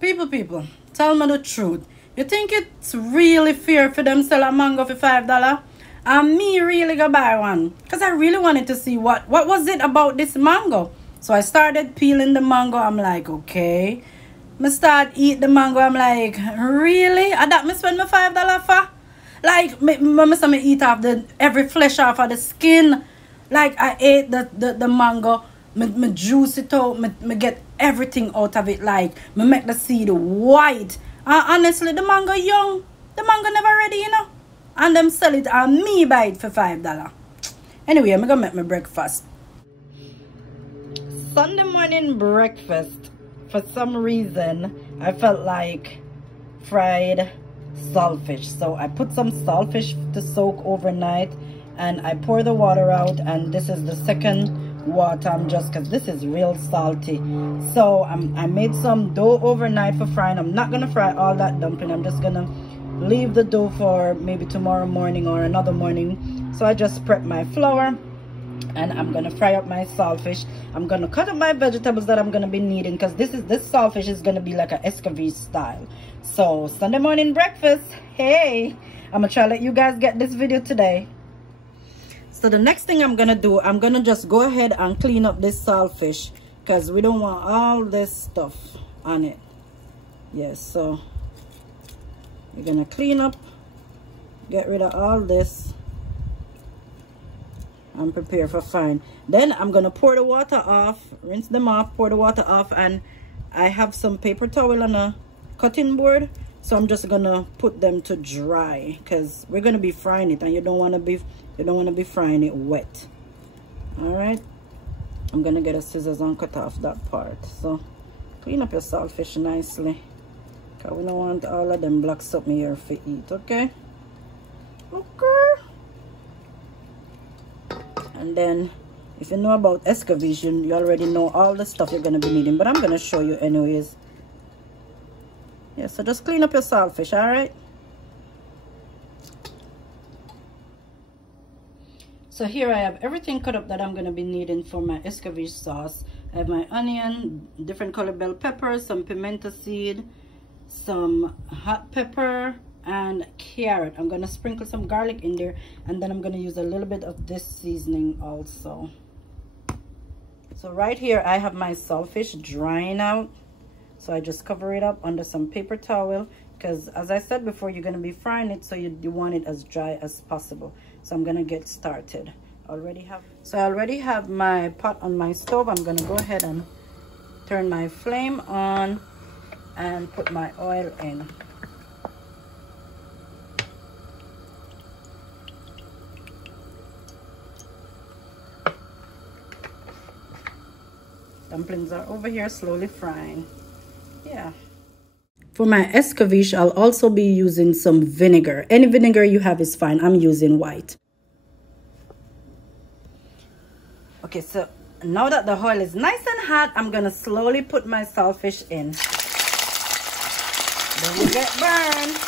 People, tell me the truth. You think it's really fair for them sell a mango for $5? And me really go buy one. Because I really wanted to see what was it about this mango. So I started peeling the mango. I'm like, okay. I start eat the mango. I'm like, really? I that me spend my $5 for? Like, me eat off every flesh off of the skin. Like, I ate the mango. Me juice it out. Me get everything out of it. Like, me make the seed white. And honestly, the mango young. The mango never ready, you know. And them sell it and me buy it for $5. Anyway, I'm gonna make my breakfast. Sunday morning breakfast. For some reason, I felt like fried saltfish. So I put some saltfish to soak overnight. And I pour the water out. And this is the second water. Just because this is real salty. So I made some dough overnight for frying. I'm not going to fry all that dumpling. I'm just going to leave the dough for maybe tomorrow morning or another morning. So I just prep my flour. And I'm going to fry up my saltfish. I'm going to cut up my vegetables that I'm going to be needing. Because this saltfish is going to be like an Escovitch style. So Sunday morning breakfast. Hey, I'm going to try to let you guys get this video today. So the next thing I'm going to do, I'm going to just go ahead and clean up this saltfish. Because we don't want all this stuff on it. Yes, so we're going to clean up. Get rid of all this. And prepare for frying. Then I'm going to pour the water off. Rinse them off. Pour the water off. And I have some paper towel on a cutting board. So I'm just going to put them to dry. Because we're going to be frying it. And you don't want to be frying it wet. Alright. I'm going to get a scissors and cut off that part. So clean up your saltfish nicely. Because we don't want all of them black stuff here for eat. Okay. Okay. And then, if you know about Escovitch, you already know all the stuff you're going to be needing. But I'm going to show you anyways. Yeah, so just clean up your saltfish, alright? So here I have everything cut up that I'm going to be needing for my Escovitch sauce. I have my onion, different color bell peppers, some pimento seed, some hot pepper, and carrot. I'm going to sprinkle some garlic in there, and then I'm going to use a little bit of this seasoning also. So right here I have my saltfish drying out. So I just cover it up under some paper towel, because as I said before, you're going to be frying it, so you want it as dry as possible. So I'm going to get started. I already have my pot on my stove. I'm going to go ahead and turn my flame on and put my oil in. Dumplings are over here slowly frying. Yeah. For my Escovitch, I'll also be using some vinegar. Any vinegar you have is fine. I'm using white. Okay, so now that the oil is nice and hot, I'm going to slowly put my saltfish in. Don't get burned.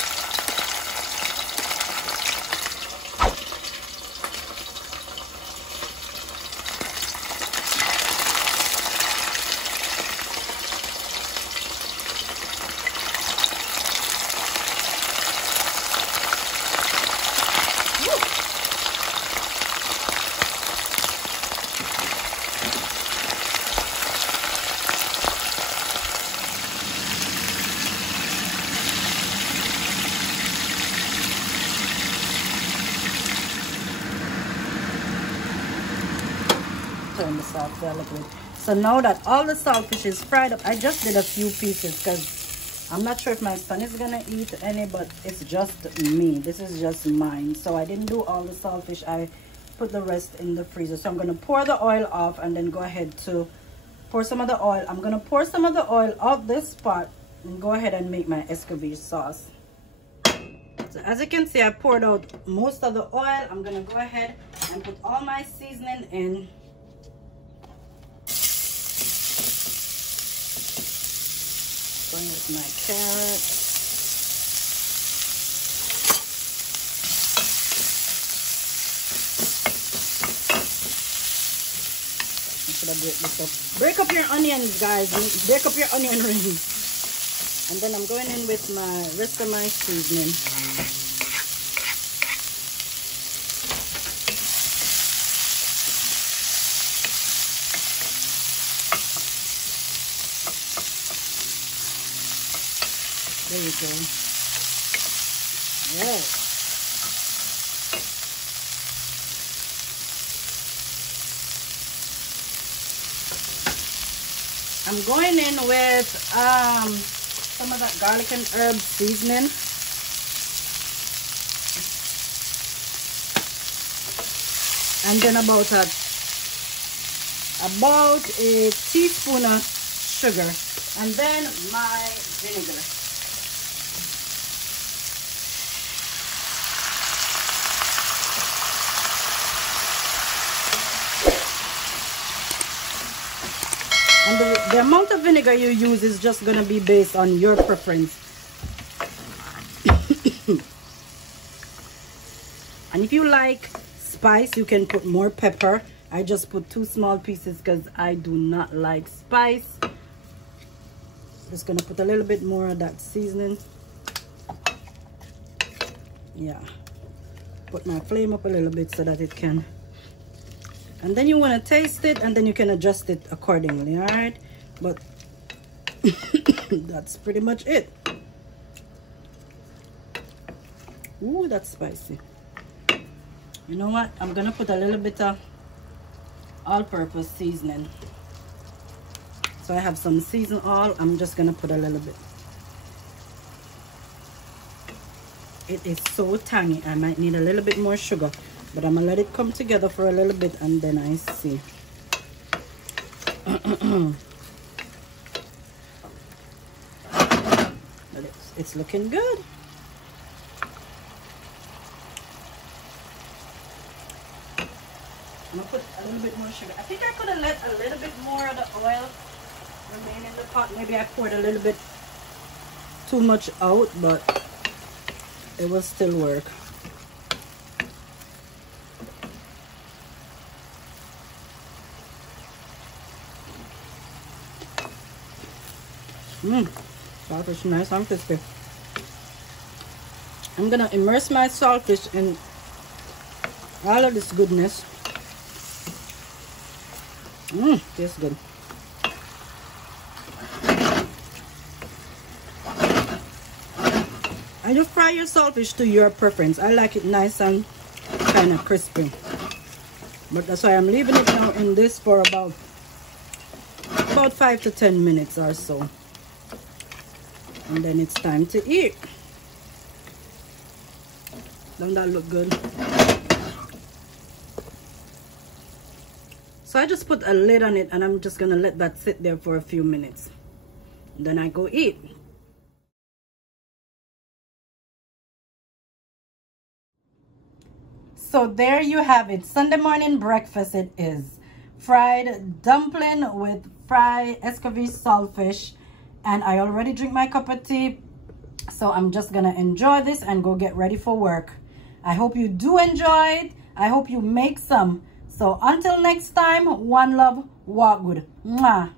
Turn this off there a little bit. So now that all the saltfish is fried up, I just did a few pieces because I'm not sure if my son is gonna eat any, but it's just me. This is just mine. So I didn't do all the saltfish. I put the rest in the freezer. So I'm gonna pour the oil off and then go ahead to pour some of the oil. I'm gonna pour some of the oil off this pot and go ahead and make my Escovitch sauce. So as you can see, I poured out most of the oil. I'm gonna go ahead and put all my seasoning in. Going with my carrot. Should I break this up? Break up your onions, guys. Break up your onion rings. And then I'm going in with my rest of my seasoning. There you go. Yeah. I'm going in with some of that garlic and herb seasoning. And then about a teaspoon of sugar. And then my vinegar. And the amount of vinegar you use is just going to be based on your preference. And if you like spice, you can put more pepper. I just put 2 small pieces because I do not like spice. Just going to put a little bit more of that seasoning. Yeah. Put my flame up a little bit so that it can. And then you want to taste it, and then you can adjust it accordingly, all right? But that's pretty much it. Ooh, that's spicy. You know what? I'm going to put a little bit of all-purpose seasoning. So I have some seasoned oil. I'm just going to put a little bit. It is so tangy. I might need a little bit more sugar. But I'm going to let it come together for a little bit, and then I see. It's looking good. I'm going to put a little bit more sugar. I think I could have let a little bit more of the oil remain in the pot. Maybe I poured a little bit too much out, but it will still work. Saltfish nice and crispy. I'm gonna immerse my saltfish in all of this goodness. Tastes good. And you fry your saltfish to your preference. I like it nice and kind of crispy. But that's why I'm leaving it now in this for about 5 to 10 minutes or so. And then it's time to eat. Don't that look good? So I just put a lid on it, and I'm just gonna let that sit there for a few minutes. Then I go eat. So there you have it. Sunday morning breakfast it is. Fried dumpling with fried Escovitch saltfish. And I already drink my cup of tea. So I'm just going to enjoy this and go get ready for work. I hope you do enjoy it. I hope you make some. So until next time, one love, walk good. Mwah.